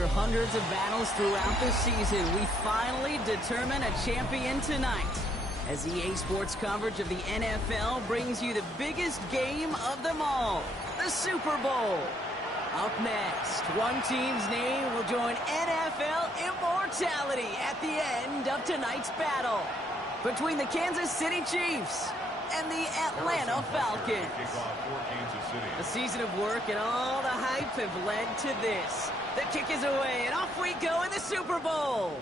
After hundreds of battles throughout the season, we finally determine a champion tonight. As EA Sports coverage of the NFL brings you the biggest game of them all, the Super Bowl. Up next, one team's name will join NFL immortality at the end of tonight's battle between the Kansas City Chiefs and the Atlanta Falcons. A season of work and all the hype have led to this. The kick is away, and off we go in the Super Bowl.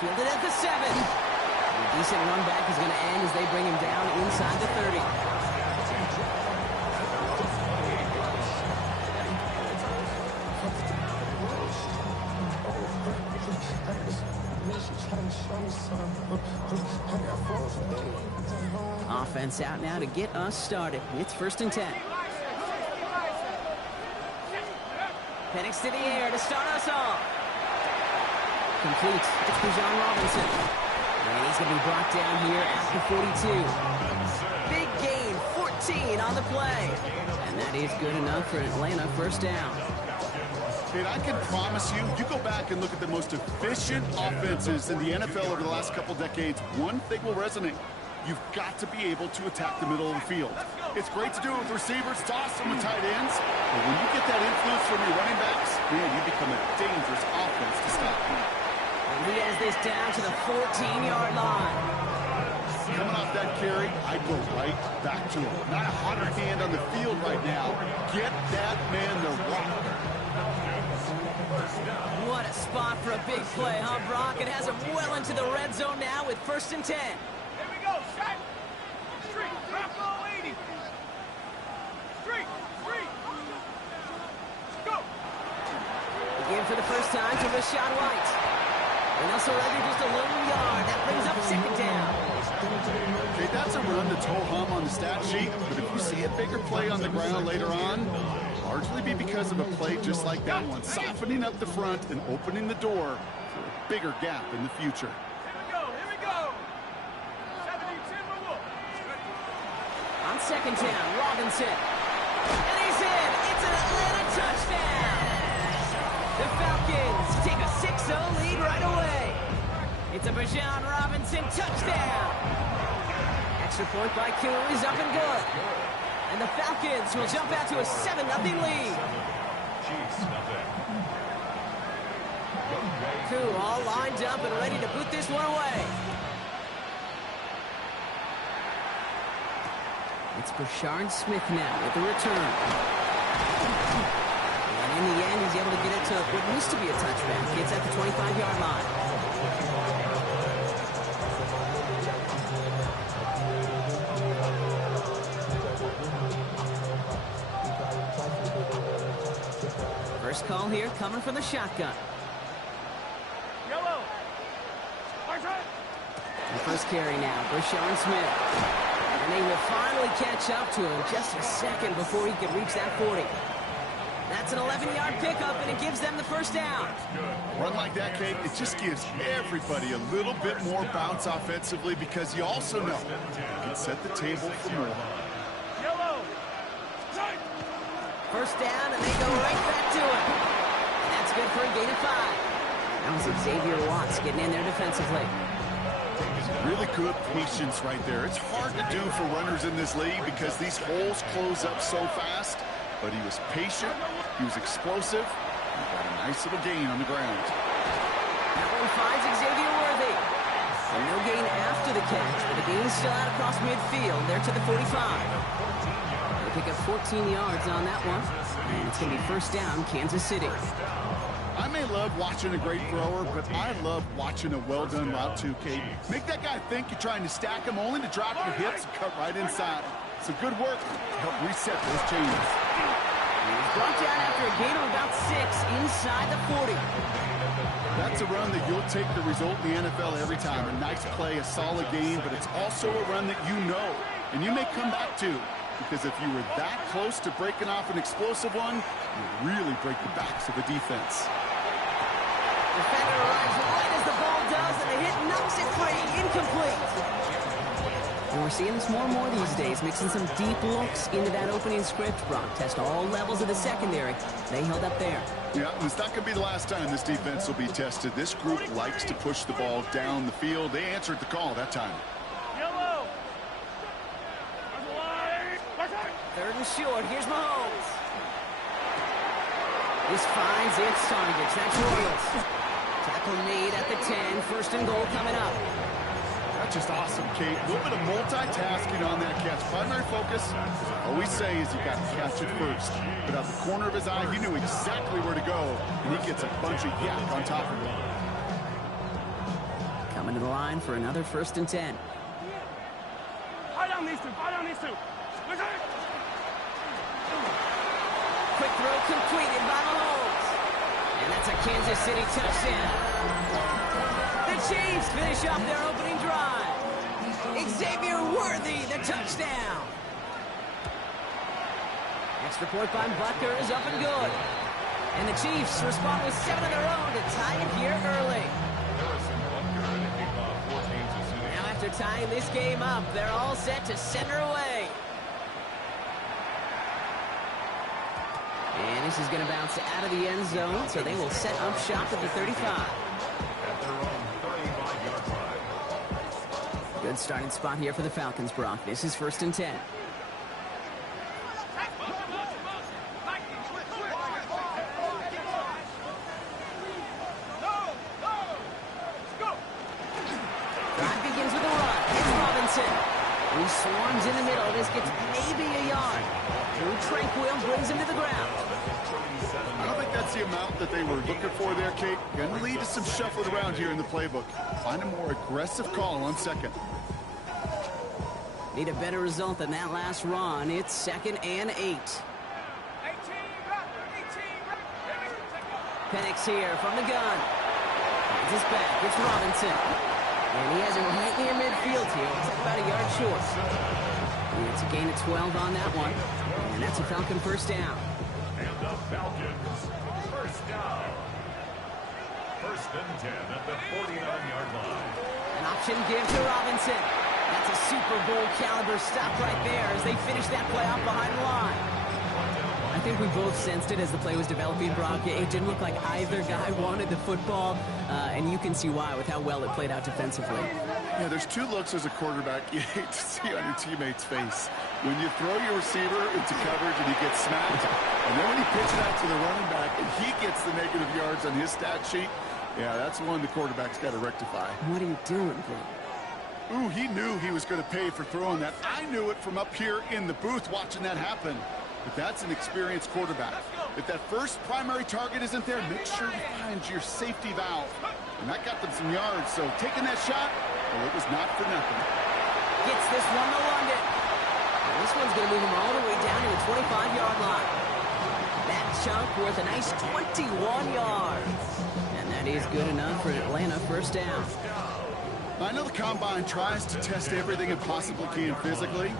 Fielded at the 7. A decent run back is going to end as they bring him down inside the 30. Offense out now to get us started. It's 1st and 10. Penix to the air to start us off. Complete. It's Layjohn Robinson. And he's going to be brought down here at the 42. Big gain, 14 on the play. And that is good enough for Atlanta. 1st down. And I can promise you, you go back and look at the most efficient offenses in the NFL over the last couple decades, one thing will resonate. You've got to be able to attack the middle of the field. It's great to do it with receivers. It's awesome with tight ends. But when you get that influence from your running backs, man, you become a dangerous offense to stop. And he has this down to the 14-yard line. Coming off that carry, I go right back to him. Not a hotter hand on the field right now. Get that man the rock. What a spot for a big play, huh, Brock? It has him well into the red zone now with 1st and 10. Go, shot! Street, drop all 80! Street! Go! Again for the first time to Rashad White. And they'll surrender just a little yard. That brings up 2nd down. Okay, that's a run that's ho-hum on the stat sheet, but if you see a bigger play on the ground later on, largely be because of a play just like that one, softening up the front and opening the door for a bigger gap in the future. Here we go! On 2nd down, Robinson. And he's in. It's an Atlanta touchdown. The Falcons take a 6-0 lead right away. It's a Layjohn Robinson touchdown. Extra point by Koo is up and good. And the Falcons will jump out to a 7-0 lead. Koo all lined up and ready to put this one away. It's Brashard Smith now with the return. And in the end, he's able to get it to what used to be a touchback. It's at the 25-yard line. First call here coming from the shotgun. Yellow! The first carry now, Brashard Smith. And they will finally catch up to him just a second before he could reach that 40. That's an 11-yard pickup, and it gives them the 1st down. A run like that, Kate, it just gives everybody a little bit more bounce offensively because you also know you can set the table for more. Yellow! 1st down, and they go right back to him. And that's good for a gain of 5. That was Xavier Watts getting in there defensively. Really good patience right there. It's hard to do for runners in this league because these holes close up so fast. But he was patient, he was explosive, and got a nice little gain on the ground. That one finds Xavier Worthy. And no gain after the catch, but the gain's still out across midfield. They're to the 45. They pick up 14 yards on that one. And it's going to be 1st down, Kansas City. I may love watching a great thrower, but I love watching a well-done route too, Kate. Make that guy think you're trying to stack him only to drop your hips and cut right inside. So good work to help reset those changes. He's brought down after a gain of about 6 inside the 40. That's a run that you'll take the result in the NFL every time. A nice play, a solid game, but it's also a run that you know, and you may come back to. Because if you were that close to breaking off an explosive one, you really break the backs of the defense. Defender arrives right as the ball does, and the hit knocks it free. Incomplete. And we're seeing this more and more these days, mixing some deep looks into that opening script. Brock test all levels of the secondary. They held up there. Yeah, and it's not going to be the last time this defense will be tested. This group likes to push the ball down the field. They answered the call that time. Yellow. 3rd and short. Here's Mahomes. This finds its targets. That's Royals. Tackle made at the 10. 1st and goal coming up. That's just awesome, Kate. A little bit of multitasking on that catch. Primary focus, all we say is you got to catch it first. But out the corner of his eye, he knew exactly where to go, and he gets a bunch of yak on top of it. Coming to the line for another 1st and 10. Fire down these two. Fire down these two. Quick throw completed by Mahomes. And that's a Kansas City touchdown. The Chiefs finish off their opening drive. Xavier Worthy, the touchdown. Extra point by Butker is up and good. And the Chiefs respond with 7 of their own to tie it here early. Now after tying this game up, they're all set to send her away. And this is going to bounce out of the end zone, so they will set up shop at the 35. Good starting spot here for the Falcons, Brock. This is 1st and 10. Drive begins with a run. It's Robinson. He swarms in the middle. This gets maybe a yard. Drew Tranquil brings him to the ground. I don't think that's the amount that they were looking for there, Kate. Going to lead to some shuffling around here in the playbook. Find a more aggressive call on 2nd. Need a better result than that last run. It's 2nd and 8. Penix here from the gun. Finds his back. It's Robinson. And he has it right near midfield here. It's about a yard short. And it's a gain of 12 on that one. And that's a Falcon 1st down. And the Falcons, 1st down. 1st and 10 at the 49-yard line. An option give to Robinson. That's a Super Bowl caliber stop right there as they finish that play off behind the line. I think we both sensed it as the play was developing, Brock. It didn't look like either guy wanted the football, and you can see why with how well it played out defensively. Yeah, there's 2 looks as a quarterback you hate to see on your teammate's face. When you throw your receiver into coverage and he gets smacked, and then when you pitch it out to the running back and he gets the negative yards on his stat sheet, yeah, that's one the quarterback's got to rectify. What are you doing, bro? Ooh, he knew he was going to pay for throwing that. I knew it from up here in the booth watching that happen. But that's an experienced quarterback. If that first primary target isn't there, make sure you find your safety valve. And that got them some yards, so taking that shot, well, it was not for nothing. Gets this one to London. And this one's going to move him all the way down to the 25-yard line. That chunk worth a nice 21 yards. And that is good enough for Atlanta 1st down. I know the Combine tries to test everything it possibly can physically,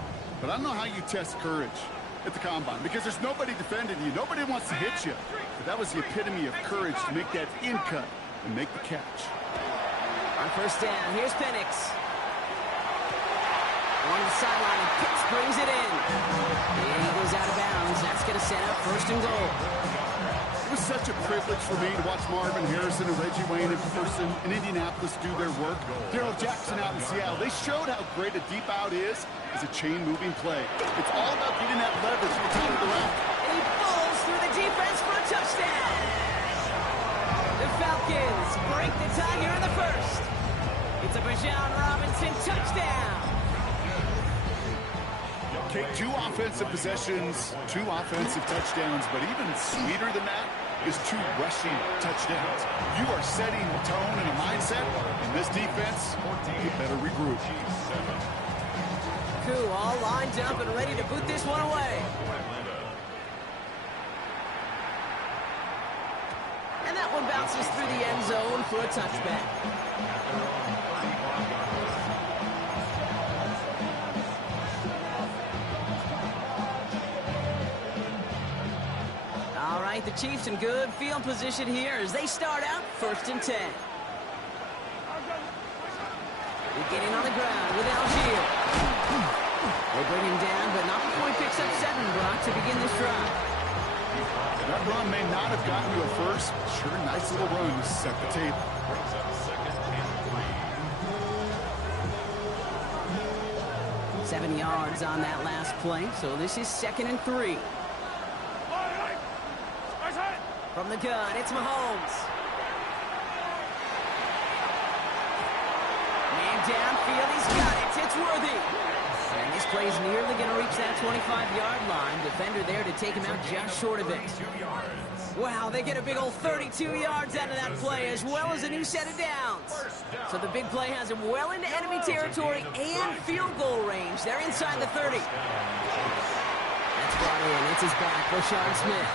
but I don't know how you test courage at the Combine, because there's nobody defending you. Nobody wants to hit you. But that was the epitome of courage to make that in cut and make the catch. On 1st down, here's Penix. On the sideline, and Pitts brings it in. And he goes out of bounds. That's going to set up 1st and goal. It was such a privilege for me to watch Marvin Harrison and Reggie Wayne in person in Indianapolis do their work. Darrell Jackson out in Seattle. They showed how great a deep out is as a chain-moving play. It's all about getting that leverage at the top of the route. And he falls through the defense for a touchdown. The Falcons break the tie here in the 1st. It's a Bijan Robinson touchdown. Okay, 2 offensive possessions, 2 offensive touchdowns, but even sweeter than that is 2 rushing touchdowns. You are setting a tone and a mindset, and this defense, you better regroup. Koo all lined up and ready to boot this one away. And that one bounces through the end zone for a touchback. All right, the Chiefs in good field position here as they start out 1st and 10. Beginning on the ground with Algier. They bring him down, but not before he picks up 7, Brock, to begin this drive. That run may not have gotten you a first. Sure, nice little run to set the table. Brings up 2nd and 3. 7 yards on that last play, so this is 2nd and 3. From the gun, it's Mahomes. Man downfield, he's got it. It's Worthy. And this play's nearly going to reach that 25-yard line. Defender there to take him out just short of it. Wow, they get a big old 32 yards out of that play, as well as a new set of downs. So the big play has him well into enemy territory and field goal range. They're inside the 30. That's brought in. It's his back, Rashard Smith.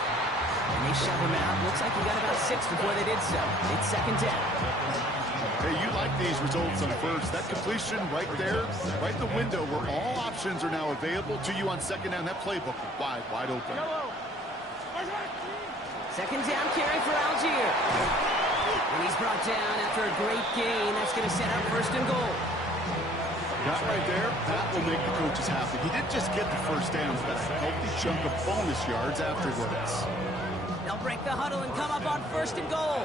And they shove him out. Looks like he got about 6 before they did so. It's 2nd down. Hey, you like these results on first. That completion right there, right in the window where all options are now available to you on 2nd down. That playbook wide open. 2nd down carry for Algier. And he's brought down after a great gain. That's going to set up 1st and goal. That right there, that will make the coaches happy. He didn't just get the 1st down, but a healthy chunk of bonus yards afterwards. They'll break the huddle and come up on 1st and goal.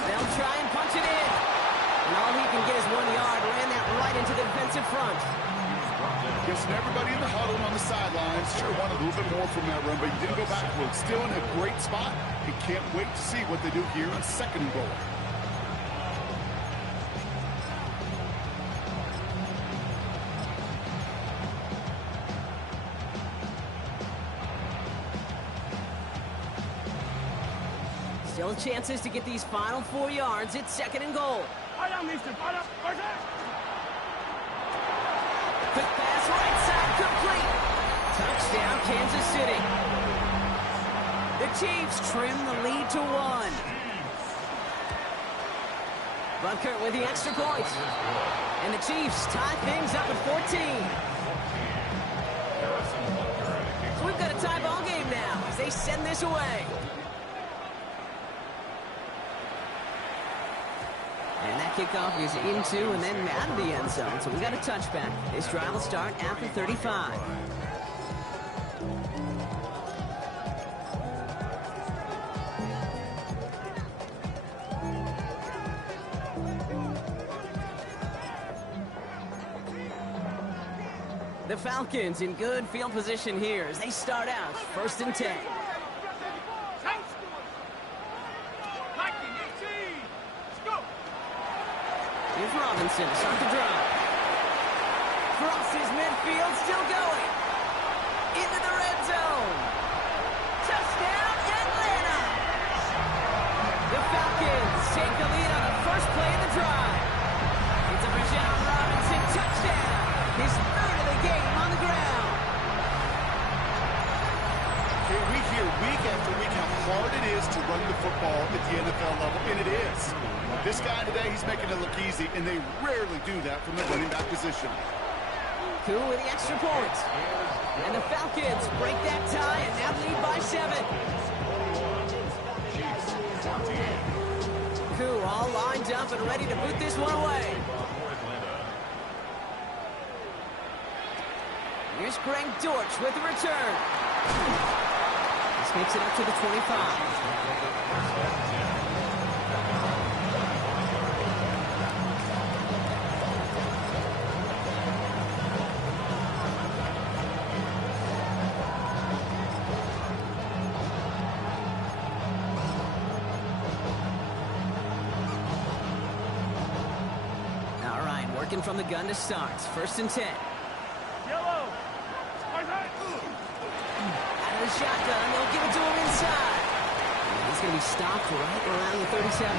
They'll try and punch it in. And all he can get is 1 yard. Ran that right into the defensive front. Guessing everybody in the huddle and on the sidelines sure wanted a little bit more from that run, but he didn't go backwards. Still in a great spot. He can't wait to see what they do here on 2nd and goal. Still chances to get these final 4 yards. It's 2nd and goal. Quick pass, right side, complete. Touchdown, Kansas City. The Chiefs trim the lead to 1. Bunkert with the extra point. And the Chiefs tie things up at 14. So we've got a tie ball game now as they send this away. And that kickoff is into and then out of the end zone. So we got a touchback. This drive will start after 35. The Falcons in good field position here as they start out 1st and 10. Here's Robinson, start the drive. Crosses midfield, still going. Into the red zone. Touchdown, Atlanta! The Falcons take the lead on the first play of the drive. It's a Bijan Robinson touchdown. His 3rd of the game on the ground. Okay, we hear week after week how hard it is to run the football at the NFL level, and it is. This guy today, he's making it look easy, and they rarely do that from the running back position. Koo with the extra point. And the Falcons break that tie and now lead by 7. Koo all lined up and ready to boot this one away. Here's Greg Dortch with the return. This makes it up to the 25. From the gun to start. 1st and 10. Yellow. Out of the shotgun. They'll give it to him inside. And he's going to be stopped right around the 37.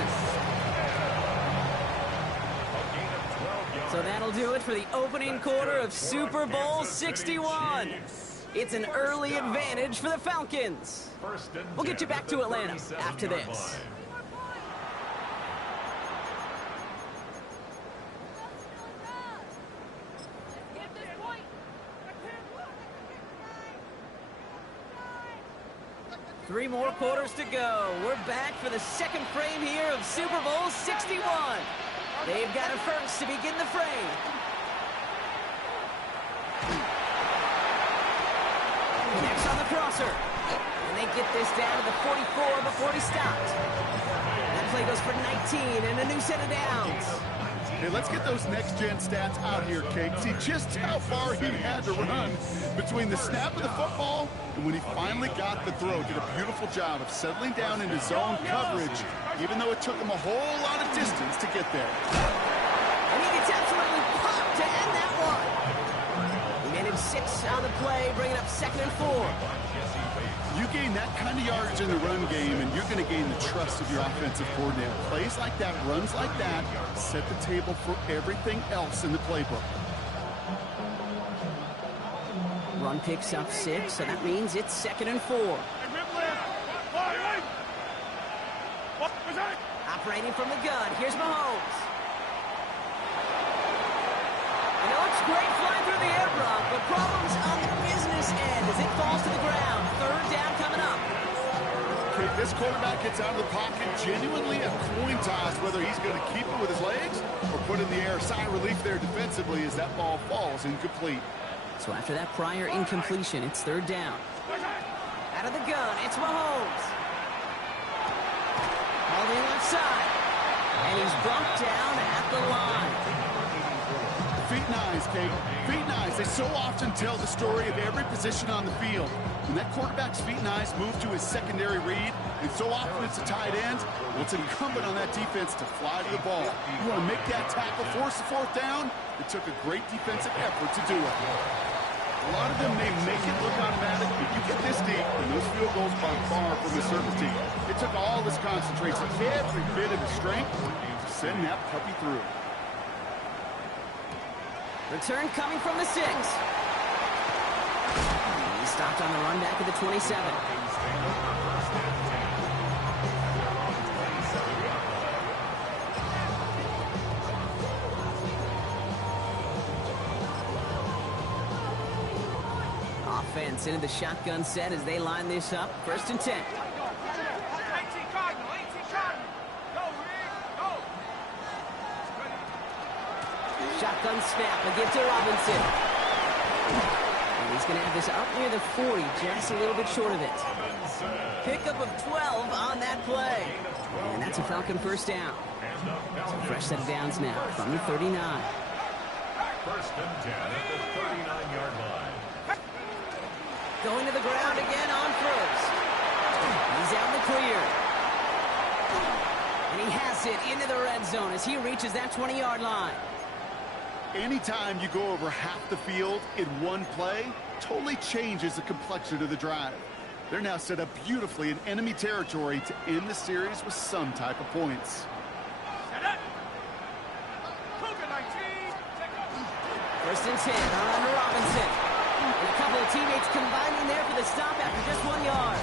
So that'll do it for the opening quarter of Super Bowl 61. It's an early advantage for the Falcons. We'll get you back to Atlanta after this. Three more quarters to go. We're back for the second frame here of Super Bowl 61. They've got a first to begin the frame. crosser. And they get this down to the 44 before he stopped. That play goes for 19 and a new set of downs. Hey, let's get those next-gen stats out here, Kate. See just how far he had to run between the snap of the football and when he finally got the throw. Did a beautiful job of settling down into zone coverage, even though it took him a whole lot of distance to get there. And he gets absolutely popped to end that one. He managed 6 on the play, bringing up 2nd and 4. You gain that kind of yardage in the run game, and you're going to gain the trust of your offensive coordinator. Plays like that, runs like that, set the table for everything else in the playbook. Run picks up 6, so that means it's 2nd and 4. Operating from the gun, here's Mahomes. And it looks great flying through the air, Brock, but problems on the business end as it falls to the ground. 3rd down coming up. Okay, this quarterback gets out of the pocket, genuinely a coin toss whether he's going to keep it with his legs or put it in the air. Sigh of relief there defensively as that ball falls incomplete. So after that prior incompletion, it's 3rd down. Out of the gun, it's Mahomes. Holding left side. And he's bumped down at the line. Feet and eyes, Kate. Feet and eyes. They so often tell the story of every position on the field. When that quarterback's feet and eyes move to his secondary read, and so often it's a tight end, well, it's incumbent on that defense to fly to the ball. You want to make that tackle, force the 4th down? It took a great defensive effort to do it. A lot of them may make it look automatic, but you get this deep, and those field goals are far from a certainty. It took all his concentration, every bit of his strength, to send that puppy through. Return coming from the 6. He stopped on the run back at the 27. Offense into the shotgun set as they line this up. 1st and 10. 18 Cardinal, 18 Cardinal. Go, Rick, go. Shotgun snap, a give to Robinson. And he's going to have this up near the 40, just a little bit short of it. Pickup of 12 on that play. And that's a Falcon 1st down. So fresh set of downs now from the 39. 1st and 10 at the 39-yard line. Going to the ground again on 1st. He's out in the clear. And he has it into the red zone as he reaches that 20-yard line. Anytime you go over half the field in one play, totally changes the complexion of the drive. They're now set up beautifully in enemy territory to end the series with some type of points. Set up. Cougar 19. 1st and 10 on Robinson. And a couple of teammates combining there for the stop after just 1 yard.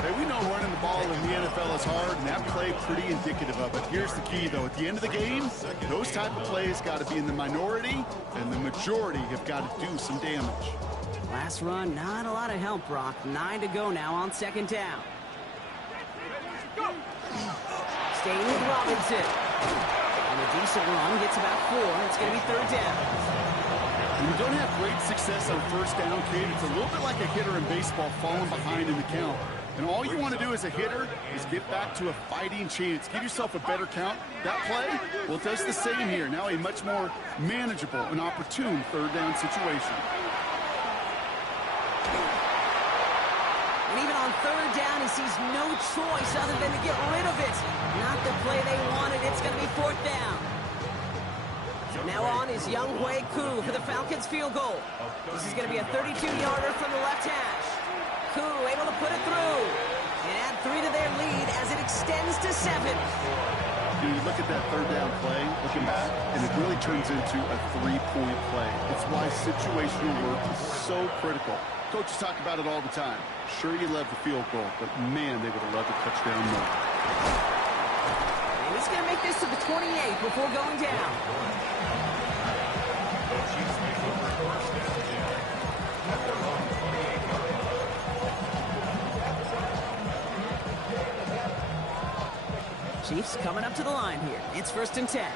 Hey, we know running the ball in the NFL is hard, and that play pretty indicative of it. Here's the key, though. At the end of the game, those type of plays got to be in the minority, and the majority have got to do some damage. Last run, not a lot of help, Brock. 9 to go now on 2nd down. Staying with Robinson. And a decent run gets about 4. It's going to be 3rd down. When you don't have great success on 1st down, Kate, it's a little bit like a hitter in baseball falling behind in the count. And all you want to do as a hitter is get back to a fighting chance. Give yourself a better count. That play, well, it does the same here. Now a much more manageable and opportune 3rd down situation. And even on 3rd down, he sees no choice other than to get rid of it. Not the play they wanted. It's going to be 4th down. So now on is Younghoe Koo for the Falcons field goal. This is going to be a 32-yarder from the left hash. Koo able to put it through and add 3 to their lead as it extends to 7. You look at that 3rd down play, looking back, and it really turns into a 3-point play. It's why situational work is so critical. Coaches talk about it all the time. Sure, you love the field goal, but man, they would have loved a touchdown more. And he's going to make this to the 28 before going down. Chiefs coming up to the line here. It's 1st and 10.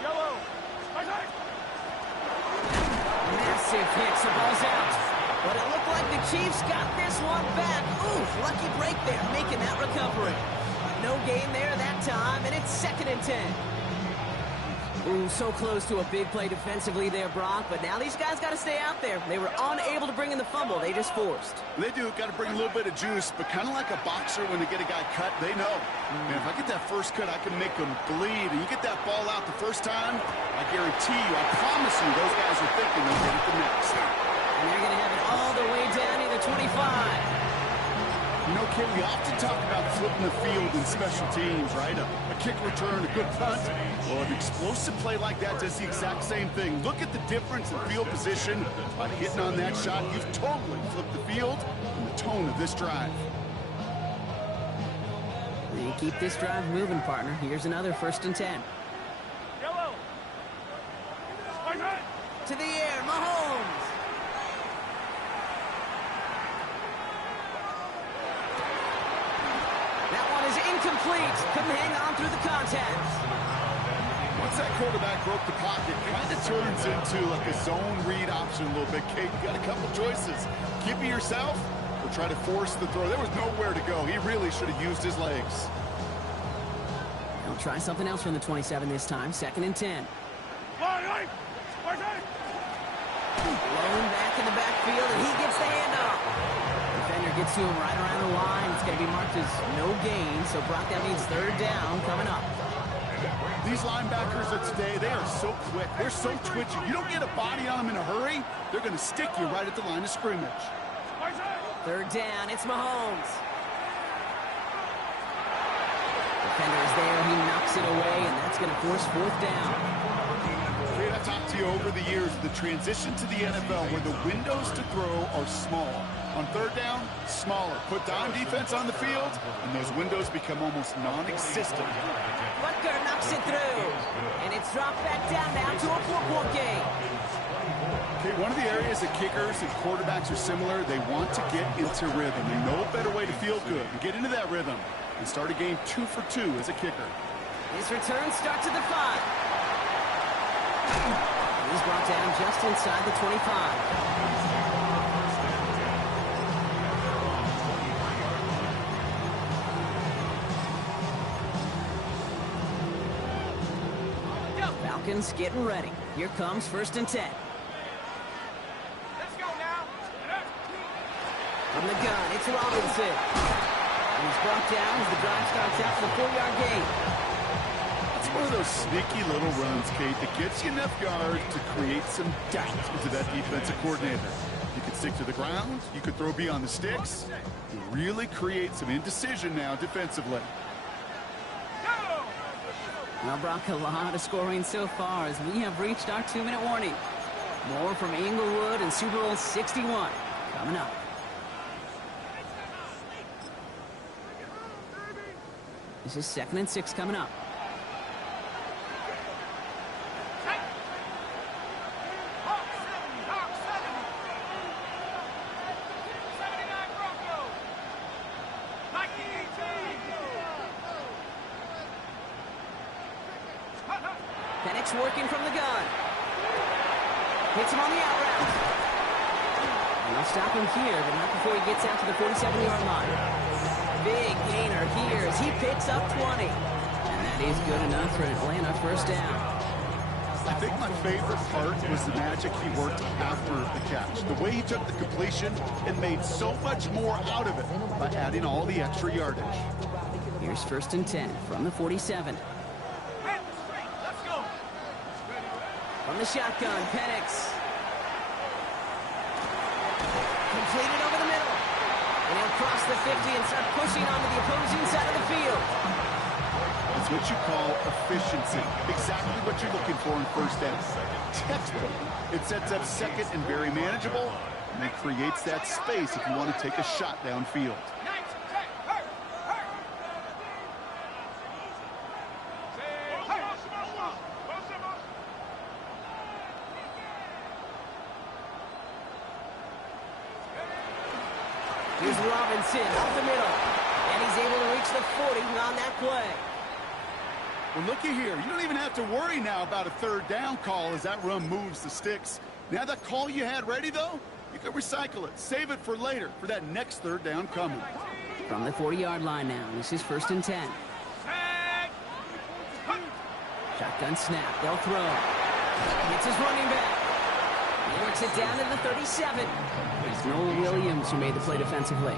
Yellow. Massive hit, so ball's out. But it looked like the Chiefs got this one back. Ooh, lucky break there, making that recovery. No gain there that time, and it's 2nd and 10. Ooh, so close to a big play defensively there, Brock, but now these guys got to stay out there. They were unable to bring in the fumble they just forced. They do, got to bring a little bit of juice, but kind of like a boxer when they get a guy cut, they know. Man, if I get that first cut, I can make them bleed. And you get that ball out the first time, I guarantee you, I promise you, those guys are thinking they'll get it the next. And they're going to have it all the way down to the 25. You know, Kay, we often talk about flipping the field in special teams, right? A kick return, a good punt. Well, an explosive play like that does the exact same thing. Look at the difference in field position. By hitting on that shot, you've totally flipped the field and the tone of this drive. They keep this drive moving, partner. Here's another 1st and 10. Yellow. To the air, Mahomes. That one is incomplete. Couldn't hang on through the contact. Once that quarterback broke the pocket, kind of turns into like a zone read option a little bit. Kate, you got a couple choices. Keep it yourself or try to force the throw. There was nowhere to go. He really should have used his legs. They'll try something else from the 27 this time. 2nd and 10. Blown back in the backfield, and he gets the handoff. Defender gets to him right around the line. It's going to be marked as no gain, so Brock, that means 3rd down coming up. These linebackers of today, they are so quick. They're so twitchy. You don't get a body on them in a hurry, they're going to stick you right at the line of scrimmage. 3rd down, it's Mahomes. Defender is there, he knocks it away, and that's going to force 4th down. I've talked to you over the years, the transition to the NFL where the windows to throw are small. On 3rd down, smaller. Put dime defense on the field, and those windows become almost non-existent. Butker knocks it through, and it's dropped back down now to a 4-point game. Okay, one of the areas that kickers and quarterbacks are similar, they want to get into rhythm. And no better way to feel good and get into that rhythm and start a game 2 for 2 as a kicker. His return starts at the 5. He's brought down just inside the 25. Falcons getting ready. Here comes 1st and 10. Let's go now. From the gun, it's Robinson. And he's brought down as the drive starts out for the 4-yard gain. It's one of those sneaky little runs, Kate, that gets you enough yards to create some doubt into that defensive coordinator. You could stick to the ground. You could throw beyond the sticks. You really create some indecision now defensively. Well, Brock, a lot of scoring so far as we have reached our 2-minute warning. More from Inglewood and Super Bowl 61 coming up. This is 2nd and 6 coming up. Penix working from the gun. Hits him on the out route. And they'll stop him here, but not before he gets out to the 47-yard line. Big gainer here as he picks up 20. And that is good enough for Atlanta 1st down. I think my favorite part was the magic he worked after the catch. The way he took the completion and made so much more out of it by adding all the extra yardage. Here's 1st and 10 from the 47. From the shotgun, Penix. Completed over the middle. And he'll cross the 50 and start pushing onto the opposing side of the field. It's what you call efficiency. Exactly what you're looking for in 1st down. Textbook. It sets up 2nd and very manageable, and it creates that space if you want to take a shot downfield. Here's Robinson up the middle, and he's able to reach the 40 on that play. Well, looky here. You don't even have to worry now about a 3rd down call as that run moves the sticks. Now that call you had ready, though, You can recycle it, save it for later, for that next third down coming. From the 40-yard line now, this is 1st and 10. Shotgun snap, they'll throw. It's his running back. He works it down to the 37. It's Noel Williams who made the play defensively.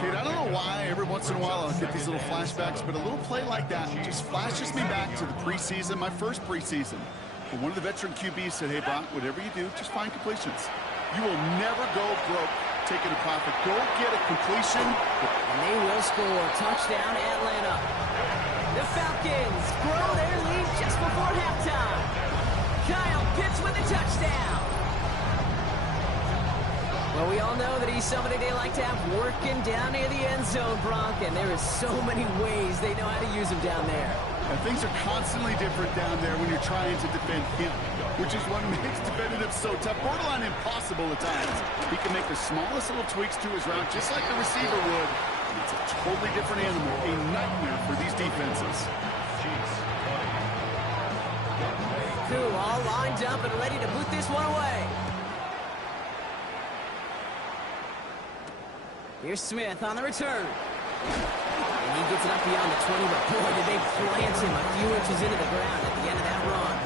Kid, I don't know why every once in a while I'll get these little flashbacks, but a little play like that just flashes me back to the preseason, my first preseason. And one of the veteran QBs said, hey, Brock, whatever you do, just find completions. You will never go broke taking a profit. Go get a completion. And they will score. Touchdown, Atlanta. The Falcons grow their lead just before halftime. Kyle Pitts with a touchdown. Well, we all know that he's somebody they like to have working down near the end zone, Brock, and there is so many ways they know how to use him down there. And things are constantly different down there when you're trying to defend him, which is what makes defending him so tough, borderline impossible at times. He can make the smallest little tweaks to his route, just like the receiver would. And it's a totally different animal, a nightmare for these defenses. Cool, all lined up and ready to boot this one away. Here's Smith on the return. And he gets it up beyond the 20, but boy, did they plant him a few inches into the ground at the end of that run.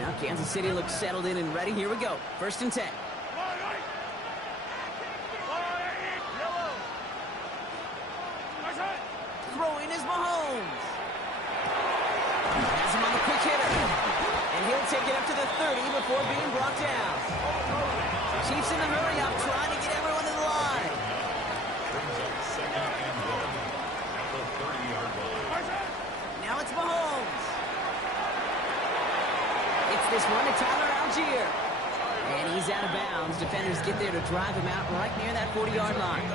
Now Kansas City looks settled in and ready. Here we go. 1st and 10. Throwing is Mahomes. Has him on the quick hitter. And he'll take it up to the 30 before being brought down. Chiefs in the hurry up, trying to get everyone to the line. Now it's Mahomes. It's this one to Tyler Algier. And he's out of bounds. Defenders get there to drive him out right near that 40-yard line.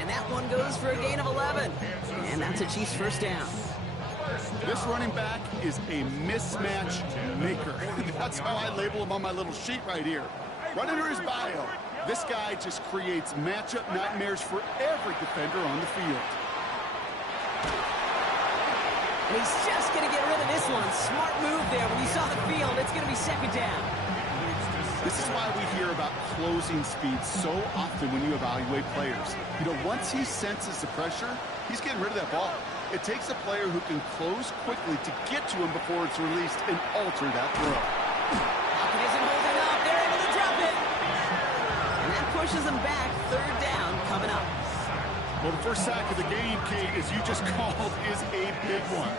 And that one goes for a gain of 11. And that's a Chiefs first down. This running back is a mismatch maker. That's how I label him on my little sheet right here. Right under his bio, this guy just creates matchup nightmares for every defender on the field. And he's just going to get rid of this one. Smart move there. When you saw the field, it's going to be 2nd down. This is why we hear about closing speed so often when you evaluate players. You know, once he senses the pressure, he's getting rid of that ball. It takes a player who can close quickly to get to him before it's released and alter that throw. Pocket isn't holding up. They're able to drop it. And that pushes them back. 3rd down coming up. Well, the first sack of the game, Kate, as you just called, is a big one.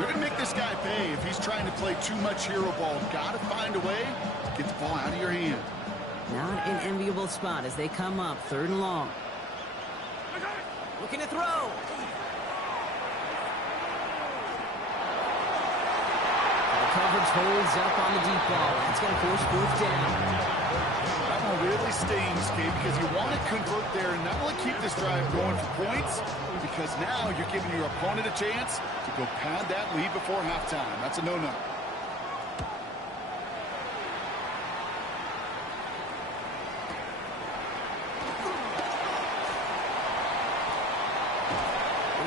You're going to make this guy pay if he's trying to play too much hero ball. Got to find a way to get the ball out of your hand. Not an enviable spot as they come up 3rd and long. Looking to throw. Coverage holds up on the deep ball. That's going to force 4th down. That one really stings, Kate, because you want to convert there and not only keep this drive going for points, because now you're giving your opponent a chance to go pad that lead before halftime. That's a no-no.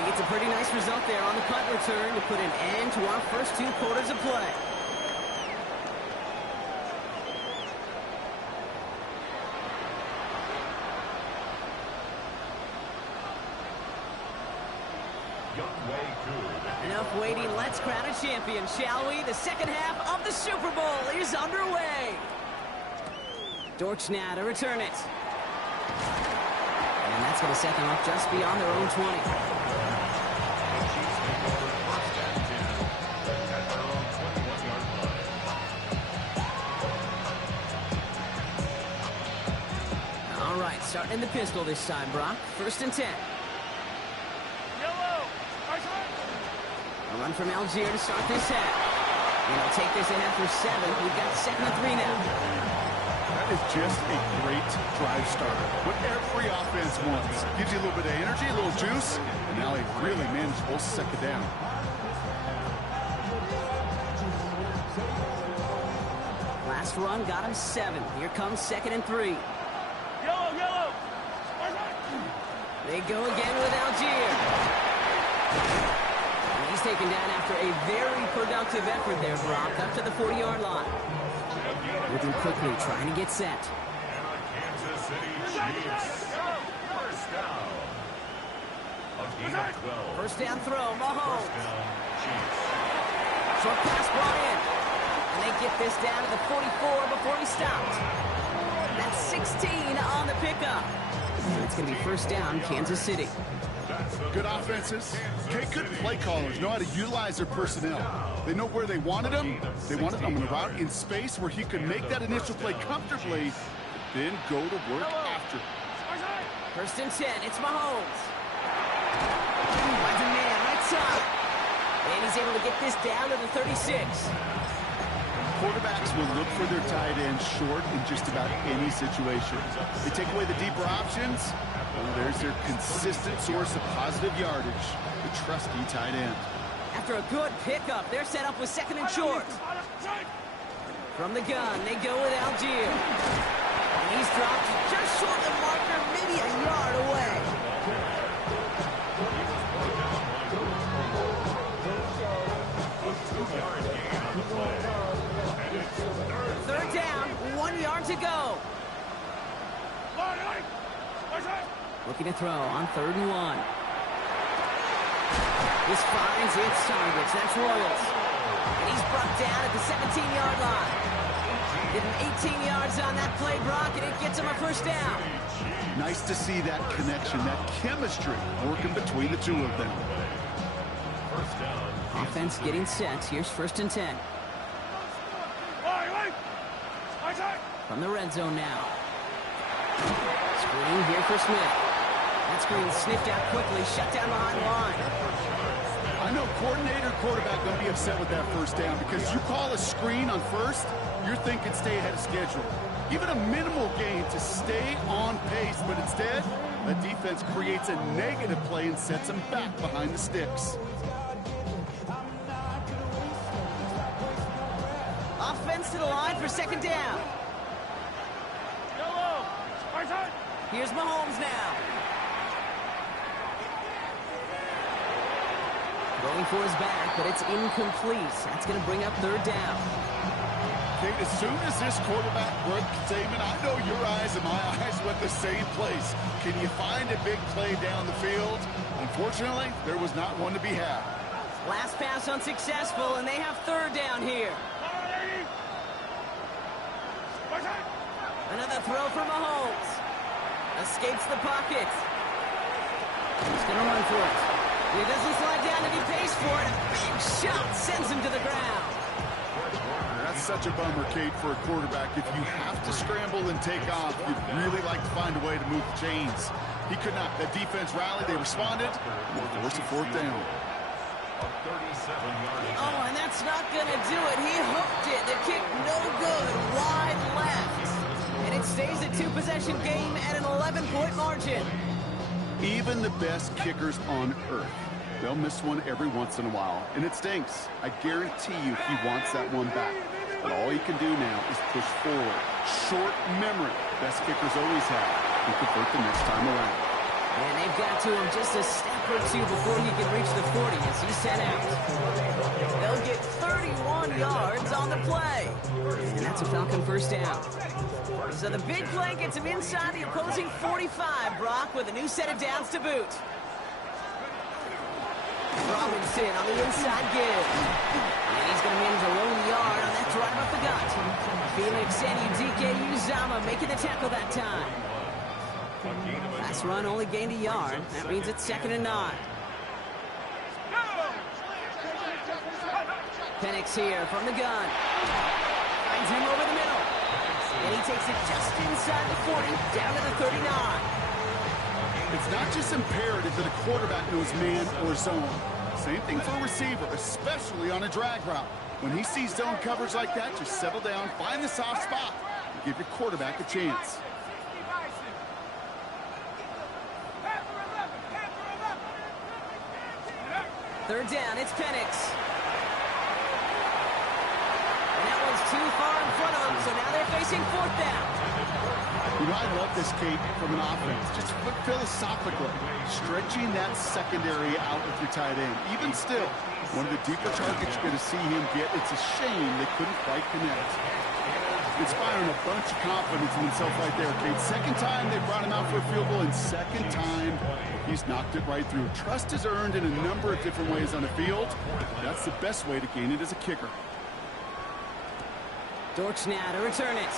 It's a pretty nice result there on the punt return to put an end to our first 2 quarters of play. Enough waiting. Let's crown a champion, shall we? The 2nd half of the Super Bowl is underway. Dortch now to return it. And that's going to set them up just beyond their own 20. All right, starting in the pistol this time, Brock. 1st and 10. A run from Algier to start this half. And he'll take this in after 7. We've got 2nd and 3 now. That is just a great drive starter. What every offense wants. Gives you a little bit of energy, a little juice, and now a really manageable 2nd down. Last run got him 7. Here comes 2nd and 3. Yellow. They go again with Algier. And he's taken down after a very productive effort there, Brock, up to the 40-yard line. Moving quickly, trying to get set. Kansas City Chiefs. First down. A gain of 12. First down throw, Mahomes. First down, Chiefs. Short pass brought in. And they get this down to the 44 before he stopped. That's 16 on the pickup. It's going to be first down, Kansas City. Good offenses. Okay, good play callers know how to utilize their personnel. They know where they wanted him. They wanted him on the route in space where he could make that initial play comfortably, then go to work after. First and 10, it's Mahomes. Finds a man right side. And he's able to get this down to the 36. Quarterbacks will look for their tight end short in just about any situation. They take away the deeper options. Well, there's their consistent source of positive yardage, the trusty tight end. After a good pickup, they're set up with second and short. From the gun, they go with Algier. And he's dropped just short of the marker, maybe a yard away. Third down, 1 yard to go. Looking to throw on 3rd and 1. This finds its targets. That's Royals. And he's brought down at the 17-yard line. Give him 18 yards on that play, Brock, and it gets him a first down. Nice to see that connection, that chemistry working between the two of them. Offense getting set. Here's 1st and 10. From the red zone now. Screen here for Smith. That screen sniffed out quickly, shut down behind the line. I know coordinator quarterback going to be upset with that first down because you call a screen on first, you're thinking stay ahead of schedule. Even a minimal gain to stay on pace, but instead, the defense creates a negative play and sets them back behind the sticks. Offense to the line for 2nd down. Here's Mahomes now. Going for his back, but it's incomplete. That's going to bring up 3rd down. Kate, as soon as this quarterback broke containment, I know your eyes and my eyes went the same place. Can you find a big play down the field? Unfortunately, there was not one to be had. Last pass unsuccessful, and they have 3rd down here. Another throw for Mahomes. Escapes the pocket. He's going to run for it. He doesn't slide down and he pays for it. A big shot sends him to the ground. That's such a bummer, Kate, for a quarterback. If you have to scramble and take off, you'd really like to find a way to move the chains. He could not. That defense rallied. They responded. Force a 4th down. Oh, and that's not going to do it. He hooked it. The kick no good. Wide left. And it stays a 2-possession game at an 11-point margin. Even the best kickers on earth, they'll miss one every once in a while, and it stinks. I guarantee you he wants that one back. But all he can do now is push forward. Short memory. Best kickers always have. And convert the next time around. And they've got to him just a step or two before he can reach the 40 as he's sent out. They'll get 31 yards on the play. And that's a Falcon first down. So the big play gets him inside the opposing 45, Brock, with a new set of downs to boot. Robinson on the inside give. And he's going to manage a lone yard on that drive up the gut. Felix and Udike Uzama making the tackle that time. Last run only gained a yard. That means it's 2nd and 9. Penix here from the gun. Finds him over the middle. And he takes it just inside the 40, down to the 39. It's not just imperative that a quarterback knows man or zone. Same thing for a receiver, especially on a drag route. When he sees zone coverage like that, just settle down, find the soft spot, and give your quarterback a chance. Third down, it's Penix. And that one's too far in front of him, so now they're facing 4th down. You know, I love this, Kate, from an offense. Just philosophically, stretching that secondary out with your tight end. Even still, one of the deeper targets you're going to see him get. It's a shame they couldn't quite connect. Inspiring a bunch of confidence in himself right there, Kate. Second time they brought him out for a field goal, and second time he's knocked it right through. Trust is earned in a number of different ways on the field. That's the best way to gain it as a kicker. Dortch now to return it.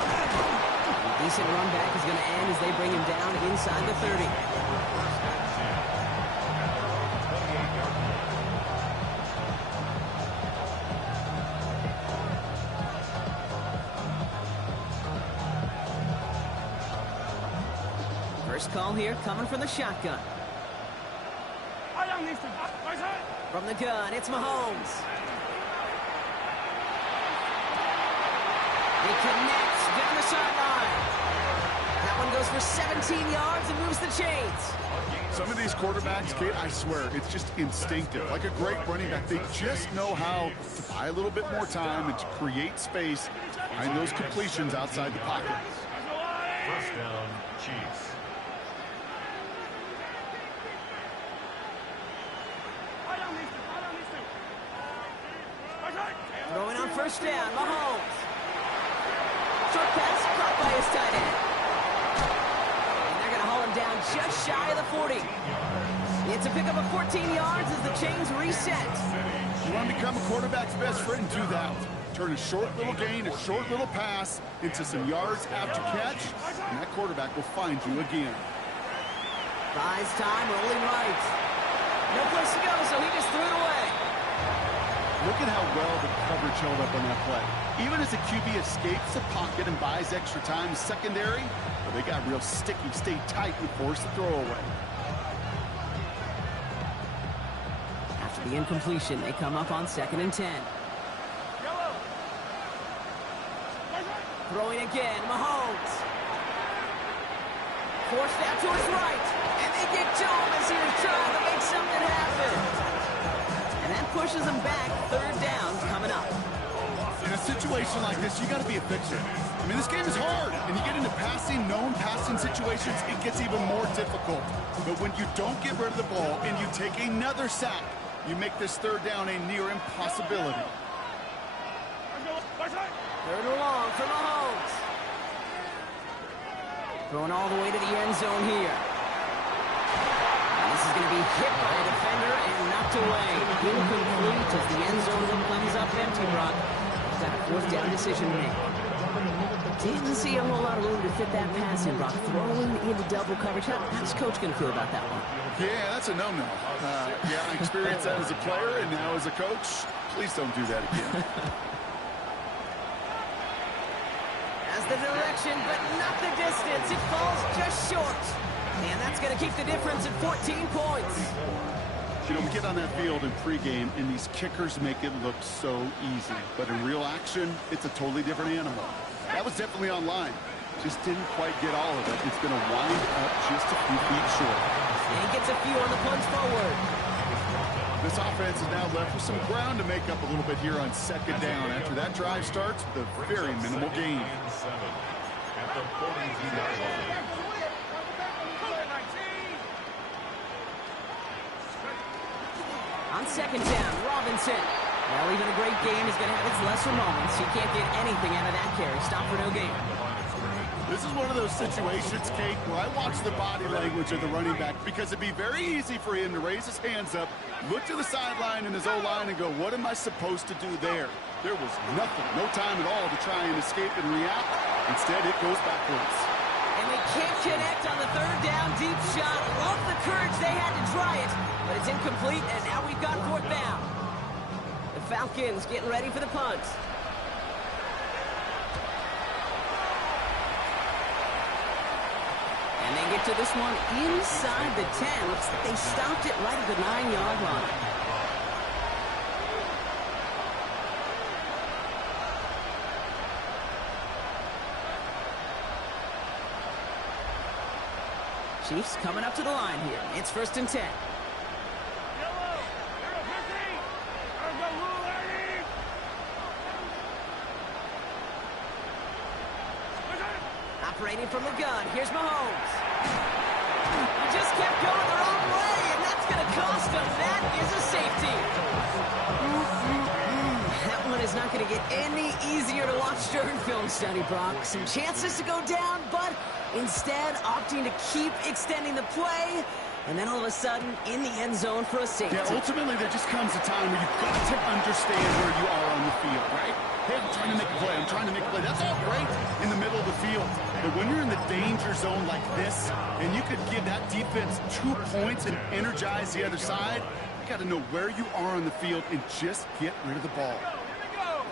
A decent run back is going to end as they bring him down inside the 30. First call here coming from the shotgun. From the gun, it's Mahomes. He connects down the sideline. That one goes for 17 yards and moves the chains. Some of these quarterbacks, Kate, I swear, it's just instinctive. Like a great running back, they just know how to buy a little bit more time and to create space behind those completions outside the pocket. First down, Chiefs. Throwing on first down, Mahomes. Short pass caught by his tight end. And they're going to haul him down just shy of the 40. It's a pickup of 14 yards as the chains reset. You want to become a quarterback's best friend, do that. Turn a short little gain, a short little pass into some yards after catch, and that quarterback will find you again. Buys time, rolling right. No place to go, so he just threw it away. Look at how well the coverage held up on that play. Even as the QB escapes the pocket and buys extra time secondary, well, they got real sticky, stayed tight, and forced the throw away. After the incompletion, they come up on 2nd and 10. Throwing again, Mahomes. Forced out to his right, and they get to him as he was trying to make something happen. And that pushes him back. 3rd down coming up. In a situation like this, you got to be a fixer. I mean, this game is hard, and you get into known passing situations, it gets even more difficult. But when you don't get rid of the ball and you take another sack, you make this 3rd down a near impossibility. 3rd and long for Mahomes. Throwing all the way to the end zone here. This is going to be hit by a defender and knocked away. Incomplete as the end zone comes up empty, Brock. He's got a 4th down decision to make. Didn't see a whole lot of room to fit that pass in, Brock. Throwing into double coverage. How's Coach going to feel about that one? Yeah, that's a no-no. Yeah, I experienced that as a player and now as a coach. Please don't do that again. Has the direction, but not the distance. It falls just short. And that's going to keep the difference at 14 points. You know, we get on that field in pregame, and these kickers make it look so easy. But in real action, it's a totally different animal. That was definitely online. Just didn't quite get all of it. It's going to wind up just a few feet short. And he gets a few on the punch forward. This offense is now left with some ground to make up a little bit here on 2nd down after that drive starts with a very minimal gain. At the 42-yard line. On 2nd down, Robinson. Well, even a great game is going to have its lesser moments. You can't get anything out of that carry. Stop for no gain. This is one of those situations, Kate, where I watch the body language of the running back because it'd be very easy for him to raise his hands up, look to the sideline in his O-line and go, what am I supposed to do there? There was nothing, no time at all to try and escape and react. Instead, it goes backwards. And they can't connect on the 3rd down deep shot. Love the courage they had to try it, but it's incomplete, and now we've got 4th down. The Falcons getting ready for the punt. And they get to this one inside the 10. Looks like they stopped it right at the 9-yard line. Chiefs coming up to the line here. It's 1st and 10. from the gun. Here's Mahomes. He just kept going the wrong way, and that's going to cost him. That is a safety. That one is not going to get any easier to watch during film study, Brock. Some chances to go down, but instead opting to keep extending the play, and then all of a sudden in the end zone for a safety. Yeah, ultimately there just comes a time where you've got to understand where you are on the field, right? Hey, I'm trying to make a play. I'm trying to make a play. That's all great in the middle of the field. But when you're in the danger zone like this, and you could give that defense 2 points and energize the other side, you got to know where you are on the field and just get rid of the ball. Here we go.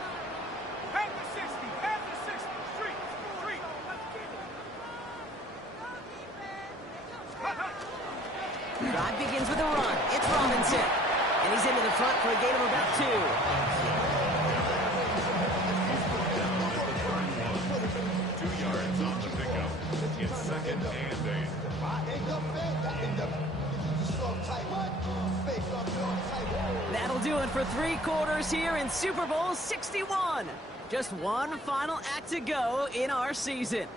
Half the 60. Half the 60. Street. Street. Let's get it. Drive begins with a run. It's Robinson. And he's into the front for a gain of about 2. 2 yards on the pickup. It's second and 8. That'll do it for 3 quarters here in Super Bowl 61. Just one final act to go in our season.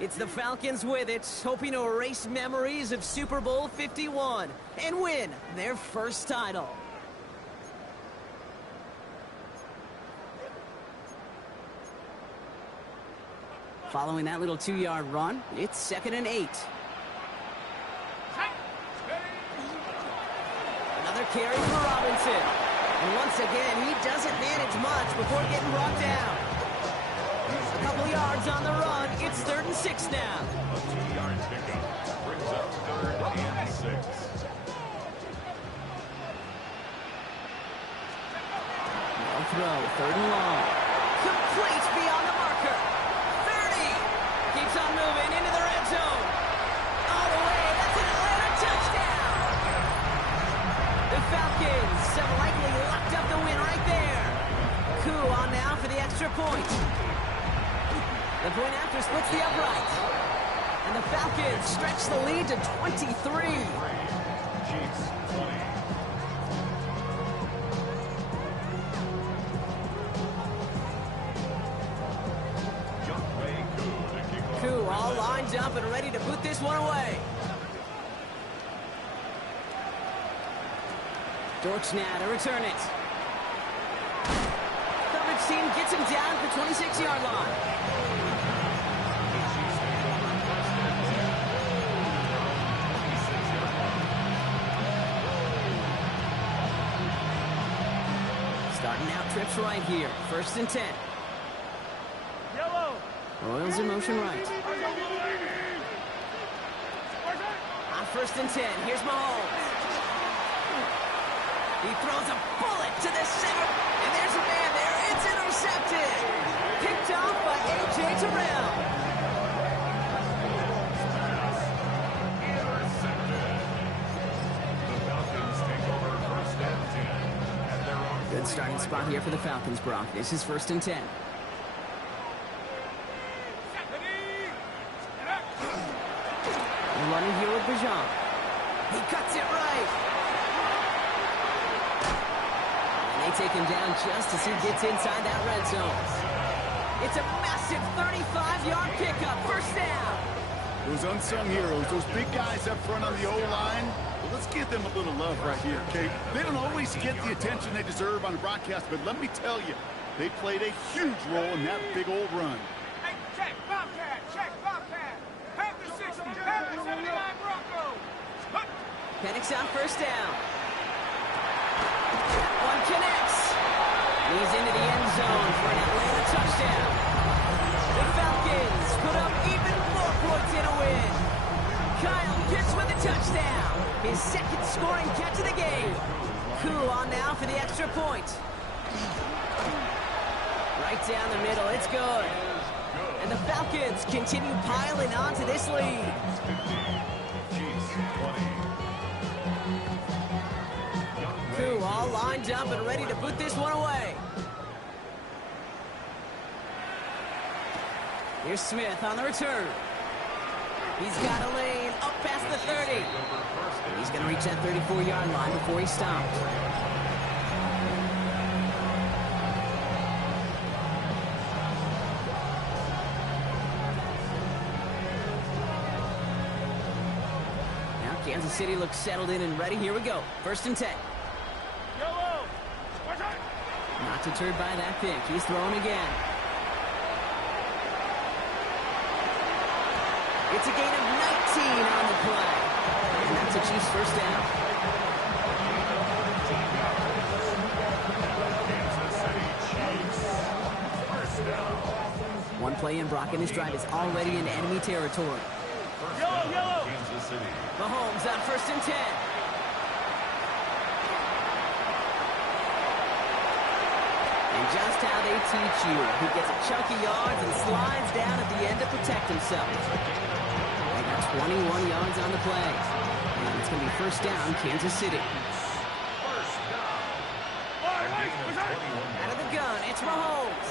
It's the Falcons with it, hoping to erase memories of Super Bowl 51 and win their first title. Following that little 2-yard run, it's second and 8. Another carry for Robinson. And once again, he doesn't manage much before getting brought down. A couple yards on the run. It's 3rd and 6 now. A 2-yard pickup brings up 3rd and 6. No throw, 3rd and long. Complete beyond the marker. 30. Keeps on moving into the red zone. All the way. That's an Atlanta touchdown. The Falcons have likely locked up the win right there. Koo on now for the extra point. The point after splits the upright. And the Falcons stretch the lead to 23. Chiefs 20. Koo all lined up and ready to put this one away. Dortch now to return it. Coverage team gets him down at the 26-yard line. Starting out trips right here. 1st and 10. Yellow. Royals in motion right. On 1st and 10, here's Mahomes. He throws a bullet to the center, and there's a man there. It's intercepted. Picked off by A.J. Terrell. Intercepted. The Falcons take over 1st and 10 at their own. Good starting spot here for the Falcons, Brock. This is 1st and 10. Running here with Bijan. He cuts it right. And they take him down just as he gets inside that red zone. It's a massive 35-yard pickup. 1st down. Those unsung heroes, those big guys up front on the O-line, well, let's give them a little love right here, okay? They don't always get the attention they deserve on the broadcast, but let me tell you, they played a huge role in that big old run. Hey, check Bobcat. Check Bobcat. Half the 60. Half the 79 Broncos. Penix on 1st down. That one connects. He's into the end zone for an Atlanta touchdown. The Falcons put up even more points in a win. Kyle Pitts with a touchdown. His 2nd scoring catch of the game. Koo on now for the extra point. Right down the middle. It's good. And the Falcons continue piling on to this lead. Chiefs 20. Koo all lined up and ready to put this one away. Here's Smith on the return. He's got a lane up past the 30. He's going to reach that 34-yard line before he stops. Kansas City looks settled in and ready. Here we go. 1st and 10. Not deterred by that pick. He's throwing again. It's a gain of 19 on the play. And that's a Chiefs 1st down. Kansas City Chiefs. 1st down. One play in, Brock, and his drive is already in enemy territory. Kansas City. Mahomes on 1st and 10. And just how they teach you. He gets a chunky yards and slides down at the end to protect himself. They got 21 yards on the play. And it's going to be 1st down, Kansas City. 1st down. Out of the gun, it's Mahomes.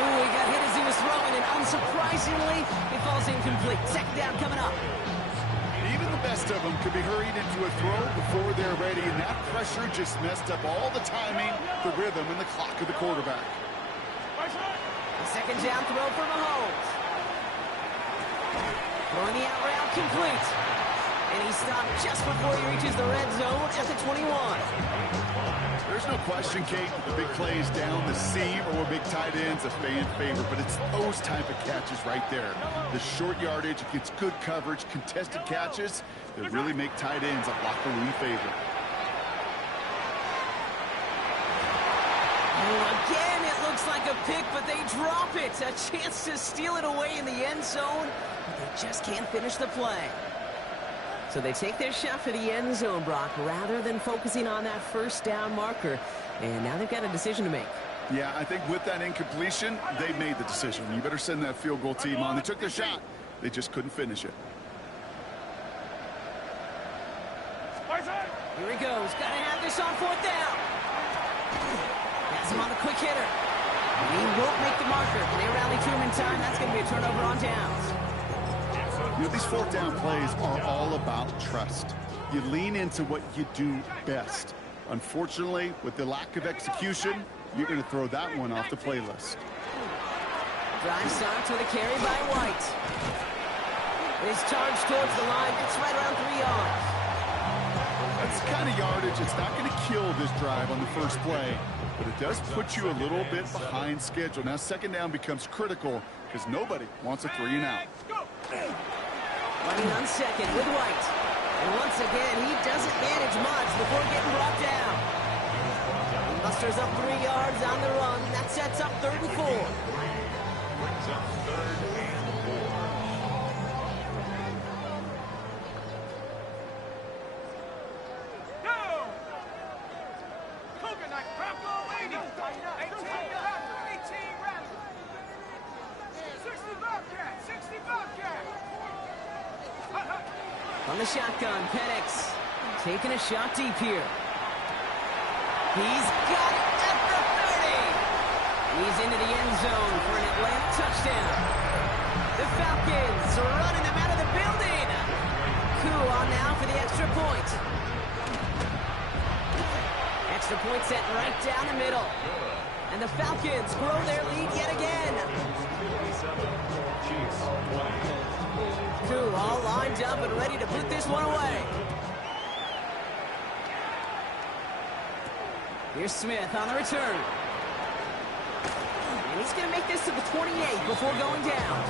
Ooh, he got hit as he was throwing, and unsurprisingly, he falls incomplete. 2nd down coming up. Even the best of them could be hurried into a throw before they're ready, and that pressure just messed up all the timing, the rhythm, and the clock of the quarterback. The 2nd down throw for Mahomes. Throwing the out route complete. And he stopped just before he reaches the red zone at the 21. There's no question, Kate, that the big plays down the seam or big tight ends a fan favorite, but it's those type of catches right there. The short yardage against good coverage, contested catches that really make tight ends a locker room favorite. Oh, again, it looks like a pick, but they drop it. A chance to steal it away in the end zone, but they just can't finish the play. So they take their shot for the end zone, Brock, rather than focusing on that 1st down marker. And now they've got a decision to make. Yeah, I think with that incompletion, they made the decision. You better send that field goal team on. They took their shot. They just couldn't finish it. Here he goes. Got to have this on 4th down. Has him on the quick hitter. He won't make the marker. They rally to him in time. That's going to be a turnover on downs. You know, these 4th down plays are all about trust. You lean into what you do best. Unfortunately, with the lack of execution, you're going to throw that one off the playlist. Drive starts with a carry by White. His charge towards the line. It's right around 3 yards. That's the kind of yardage. It's not going to kill this drive on the first play, but it does put you a little bit behind schedule. Now, 2nd down becomes critical because nobody wants a 3 and out. Running on 2nd with White. And once again, he doesn't manage much before getting brought down. He musters up 3 yards on the run. That sets up 3rd and 4. Brings up 3rd and 4. Go! Coconut Crackle Lady! 18 rounds! 60 Bobcat! 60 Bobcat! On the shotgun, Penix taking a shot deep here. He's got it at the 30. He's into the end zone for an Atlanta touchdown. The Falcons are running them out of the building. Coup on now for the extra point. Extra point set right down the middle. And the Falcons grow their lead yet again. 27, Chiefs 20. Coup all lined up and ready to put this one away. Here's Smith on the return. And he's going to make this to the 28 before going down.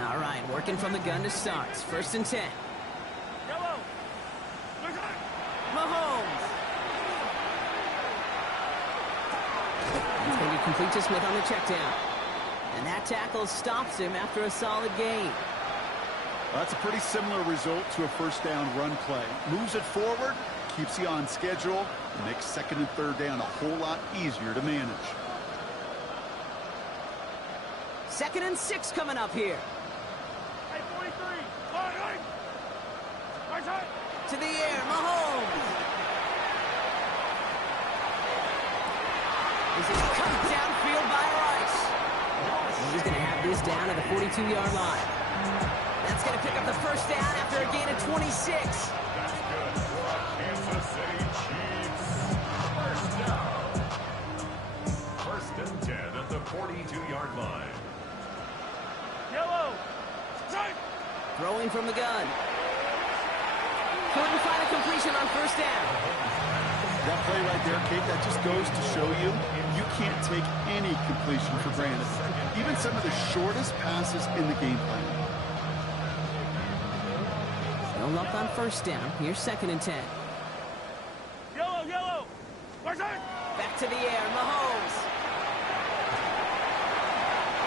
All right, working from the gun to start. 1st and 10. Mahomes. It's going to be complete to Smith on the check down. And that tackle stops him after a solid gain. Well, that's a pretty similar result to a 1st down run play. Moves it forward, keeps you on schedule, and makes 2nd and 3rd down a whole lot easier to manage. 2nd and 6 coming up here. To the air, Mahomes. This is cut downfield by Rice. He's going to have this down at the 42-yard line. That's going to pick up the 1st down after after a gain of 26. That's good. Kansas City Chiefs. First down. First and 10 at the 42-yard line. Yellow. Strike. Throwing from the gun. Couldn't find a completion on first down. That play right there, Kate, that just goes to show you, you can't take any completion for granted. Even some of the shortest passes in the game plan. No luck on first down. Here's second and 10. Yellow, yellow. Where's that? Back to the air, Mahomes.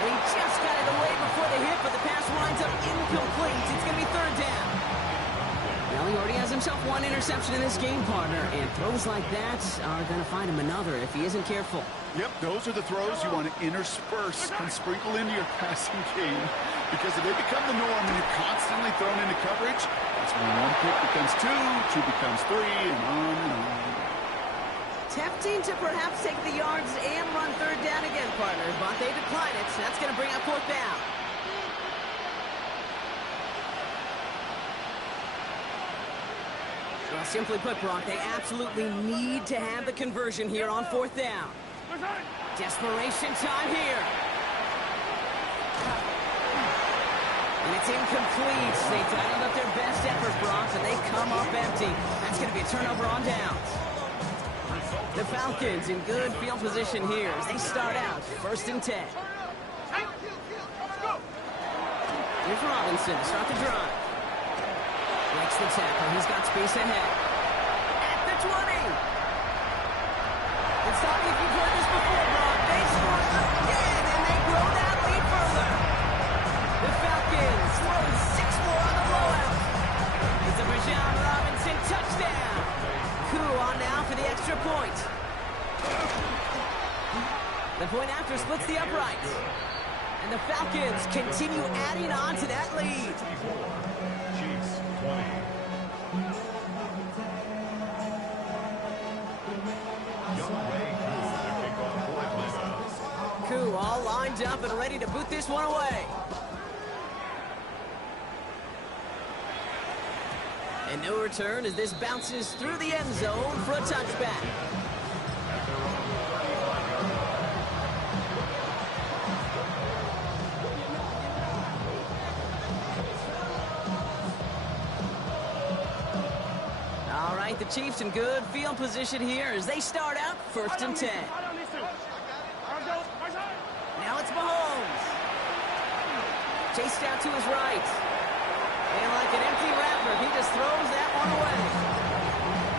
And he just got it away before the hit, but the pass winds up incomplete. It's going to be third down. Well, he already has himself one interception in this game, partner, and throws like that are going to find him another if he isn't careful. Yep, those are the throws you want to intersperse and sprinkle into your passing game, because if they become the norm and you're constantly thrown into coverage, that's when one pick becomes two becomes three, and on and on. Tempting to perhaps take the yards and run third down again, partner, but they decline it. So that's going to bring up fourth down. Well, simply put, Brock, they absolutely need to have the conversion here on fourth down. Where's that? Desperation time here. And it's incomplete. They dialed up their best effort, Brock, and they come up empty. That's going to be a turnover on downs. The Falcons in good field position here as they start out first and 10. Here's Robinson to start the drive. Breaks the tackle. He's got space ahead. At the 20. It's not like you've heard this before, Brock. They score again, and they grow that lead further. The Falcons throw 6 more on the blowout. It's a Bijan Robinson touchdown. Coup on now for the extra point. The point after splits the uprights. And the Falcons continue adding on to that lead. Chiefs 20. Coup all lined up and ready to boot this one away. And no return as this bounces through the end zone for a touchback. All right, the Chiefs in good field position here as they start out first and 10. Now it's Mahomes. Chased out to his right. And like an empty wrapper, he just throws that one away.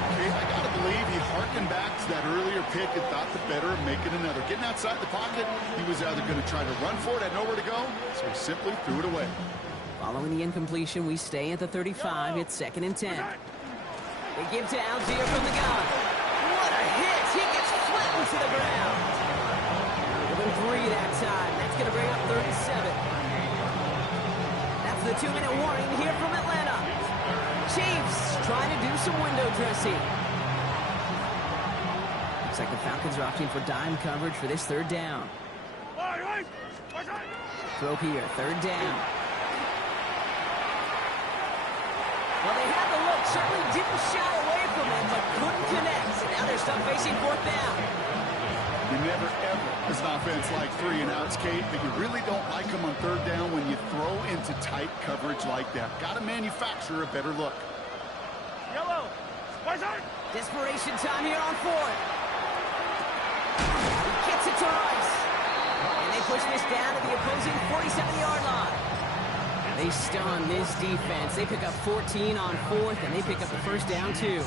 Okay, I got to believe he harkened back to that earlier pick and thought the better of making another. Getting outside the pocket, he was either going to try to run for it, had nowhere to go, so he simply threw it away. Following the incompletion, we stay at the 35. It's second and 10. They give to Algier from the gun. What a hit! He gets flattened to the ground. Within 3 that time. That's going to bring up 37. That's the 2-minute warning here from Atlanta. Chiefs trying to do some window dressing. Looks like the Falcons are opting for dime coverage for this third down. Throw here, third down. Well, they had the look, certainly didn't shy away from it, but couldn't connect. And now they're stuck facing fourth down. You never, ever, as an offense, like 3 and outs, Kate, but you really don't like them on third down when you throw into tight coverage like that. Got to manufacture a better look. Yellow. Where's that? Desperation time here on fourth. He gets it to Rice. And they push this down to the opposing 47-yard line. They stun this defense. They pick up 14 on fourth, and they pick up the first down, too.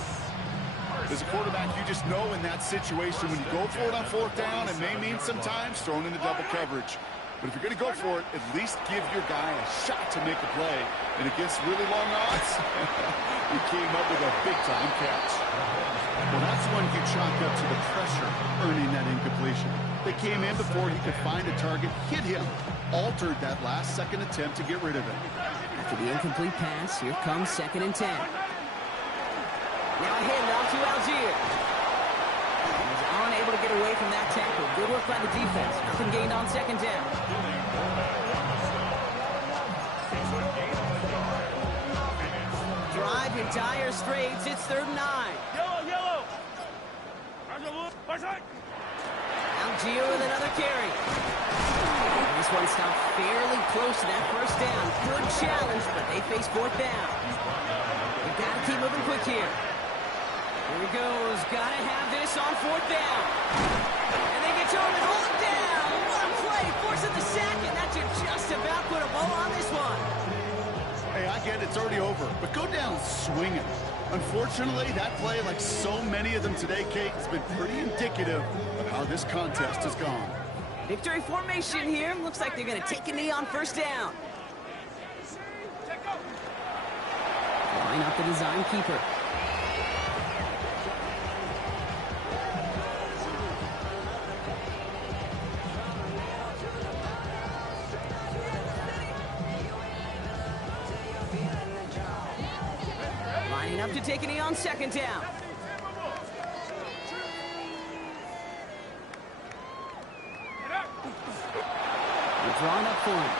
As a quarterback, you just know in that situation when you go for it on fourth down, it may mean sometimes thrown into double coverage. But if you're going to go for it, at least give your guy a shot to make a play. And against really long odds, he came up with a big-time catch. Well, that's one you chalk up to the pressure earning that incompletion. They came in before he could find a target, hit him, altered that last-second attempt to get rid of it. After the incomplete pass, here comes second and 10. Now a handoff to Algier. He's unable to get away from that tackle. Good work by the defense. Nothing gained on second down. in dire straits. It's 3rd and 9. Yellow, yellow. Algeo with another carry. This one stopped fairly close to that first down. Good challenge, but they face 4th down. They've got to keep moving quick here. Here he goes. Got to have this on 4th down. And they get to him and hold him down. What a play. Forcing the sack, and that should just about put a bow on this one. Hey, I get it's already over, but go down swinging. Unfortunately, that play, like so many of them today, Kate, has been pretty indicative of how this contest has gone. Victory formation here. Looks like they're going to take a knee on 1st down. Line up the design keeper. Lining up to take a knee on 2nd down. They're drawing up for him.